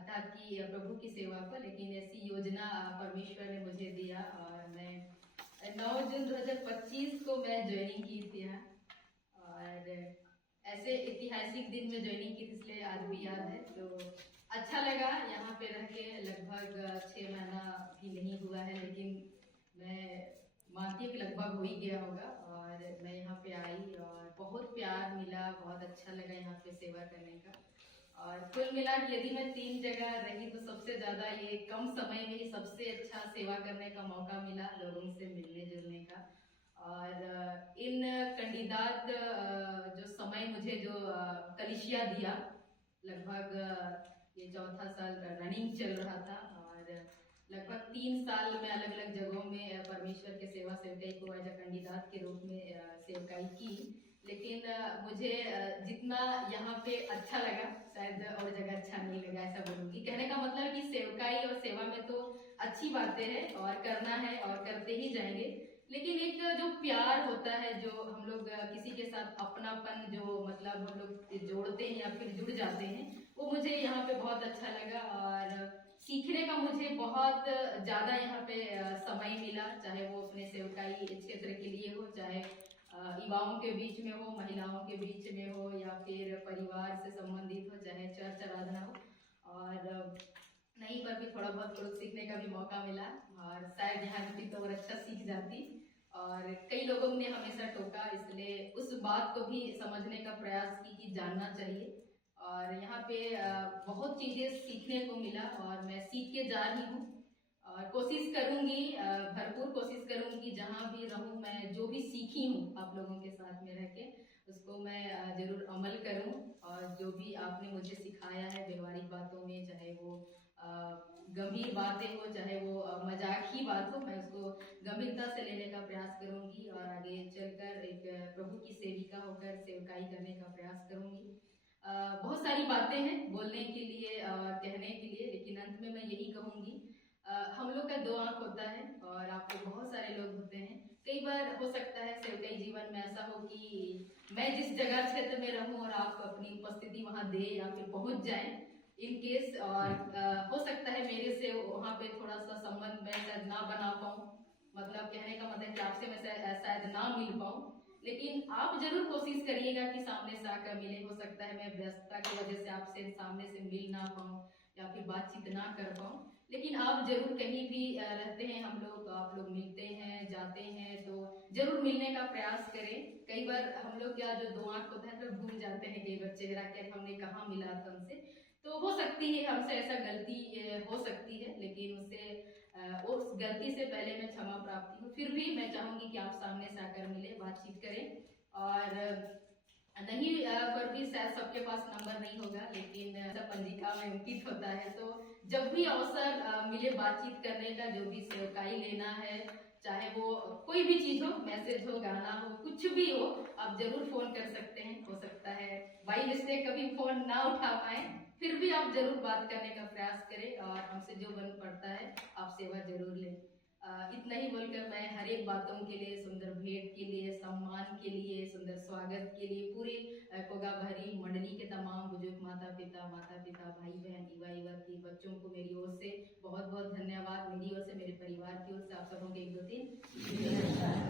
था कि प्रभु की सेवा को, लेकिन ऐसी योजना परमेश्वर ने मुझे दिया और मैं 9 जून 2025 को मैं ज्वाइनिंग की थी यहाँ। और ऐसे ऐतिहासिक दिन में ज्वाइनिंग की थी, इसलिए आज भी याद है। तो अच्छा लगा यहाँ पे रह के। लगभग 6 महीना भी नहीं हुआ है, लेकिन मैं मानती हूँ कि लगभग हो ही गया होगा। और मैं यहाँ पे आई और बहुत प्यार मिला, बहुत अच्छा लगा यहाँ पे सेवा करने का। और कुल मिला के यदि मैं 3 जगह रही तो सबसे ज्यादा ये कम समय में ही सबसे अच्छा सेवा करने का मौका मिला, लोगों से मिलने जुलने का। और इन कैंडिडेट जो समय मुझे जो कलिसिया दिया, लगभग ये चौथा साल रनिंग चल रहा था और लगभग 3 साल में अलग अलग जगहों में परमेश्वर के सेवा सेवकाई को एज अ कैंडिडेट के रूप में सेवकाई की। लेकिन मुझे जितना यहाँ पे अच्छा लगा शायद और जगह अच्छा नहीं लगा, ऐसा बोलूंगी। कहने का मतलब कि सेवकाई और सेवा में तो अच्छी बातें हैं और करना है और करते ही जाएंगे, लेकिन एक जो प्यार होता है, जो हम लोग किसी के साथ अपनापन जो मतलब हम लोग जोड़ते हैं या फिर जुड़ जाते हैं, वो मुझे यहाँ पे बहुत अच्छा लगा। और सीखने का मुझे बहुत ज्यादा यहाँ पे समय मिला, चाहे वो अपने सेवकाई क्षेत्र के लिए हो, चाहे युवाओं के बीच में हो, महिलाओं के बीच में हो, या फिर परिवार से संबंधित हो, चाहे चर्च आराधना हो। और नहीं पर भी थोड़ा बहुत कुछ सीखने का भी मौका मिला और शायद यहाँ भी तो और अच्छा सीख जाती। और कई लोगों ने हमेशा टोका, इसलिए उस बात को भी समझने का प्रयास की कि जानना चाहिए। और यहाँ पे बहुत चीजें सीखने को मिला और मैं सीख के जा रही हूँ। और कोशिश करूंगी, भरपूर कोशिश करूंगी, जहां भी रहूं मैं जो भी सीखी हूँ आप लोगों के साथ में रह के उसको मैं जरूर अमल करूं। और जो भी आपने मुझे सिखाया है व्यवहारिक बातों में, चाहे वो गंभीर बातें हो, चाहे वो मजाक ही बात हो, मैं उसको गंभीरता से लेने का प्रयास करूंगी और आगे चलकर एक प्रभु की सेविका होकर सेवकाई करने का प्रयास करूंगी। बहुत सारी बातें हैं बोलने के लिए और कहने के लिए, लेकिन अंत में मैं यही कहूंगी, हम लोग का 2 आंख होता है और आप लोग बहुत सारे लोग होते हैं। कई बार हो सकता है सेवकाई जीवन में ऐसा हो कि मैं जिस जगह क्षेत्र में रहूं और आप अपनी उपस्थिति वहां दे या फिर पहुंच जाए इन केस। और हो सकता है मेरे से वहां पे थोड़ा सा संबंध मैं शायद ना बना पाऊं, मतलब कहने का मतलब कि आपसे मैं शायद ना मिल पाऊं, लेकिन आप जरूर कोशिश करिएगा कि सामने से आकर मिले। हो सकता है मैं व्यस्तता की वजह से आपसे सामने से मिल ना पाऊं या फिर बातचीत ना कर पाऊं, लेकिन आप जरूर कहीं भी रहते हैं, हम लोग आप लोग मिलते हैं जाते हैं, तो जरूर मिलने का प्रयास करें। कई बार हम लोग क्या जो 2 आंख होता है तो भूल जाते हैं कई बार चेहरा के हमने कहाँ मिला था उनसे। तो हो सकती है हमसे ऐसा गलती हो सकती है, लेकिन उस गलती से पहले मैं क्षमा प्राप्ति हूँ। फिर भी मैं चाहूंगी कि आप सामने से आकर मिले, बातचीत करें। और नहीं पर भी शायद सबके पास नंबर नहीं होगा, लेकिन पंजिका में अंकित होता है, तो जब भी अवसर मिले बातचीत करने का, जो भी सेवकाई लेना है, चाहे वो कोई भी चीज हो, मैसेज हो, गाना हो, कुछ भी हो, आप जरूर फोन कर सकते हैं। हो सकता है बाई मिस्टेक कभी फोन ना उठा पाए, फिर भी आप जरूर बात करने का प्रयास करें और हमसे जो बन पड़ता है आप सेवा जरूर लें। इतना ही बोलकर मैं हर एक बातों के लिए, सुंदर भेंट के लिए, सम्मान के लिए, सुंदर स्वागत के लिए पूरे कोगा भरी मंडली के तमाम बुजुर्ग माता पिता भाई बहन युवा युवती बच्चों को मेरी ओर से बहुत बहुत धन्यवाद। मेरी ओर से, मेरे परिवार की ओर से आप सबों के 1 2 3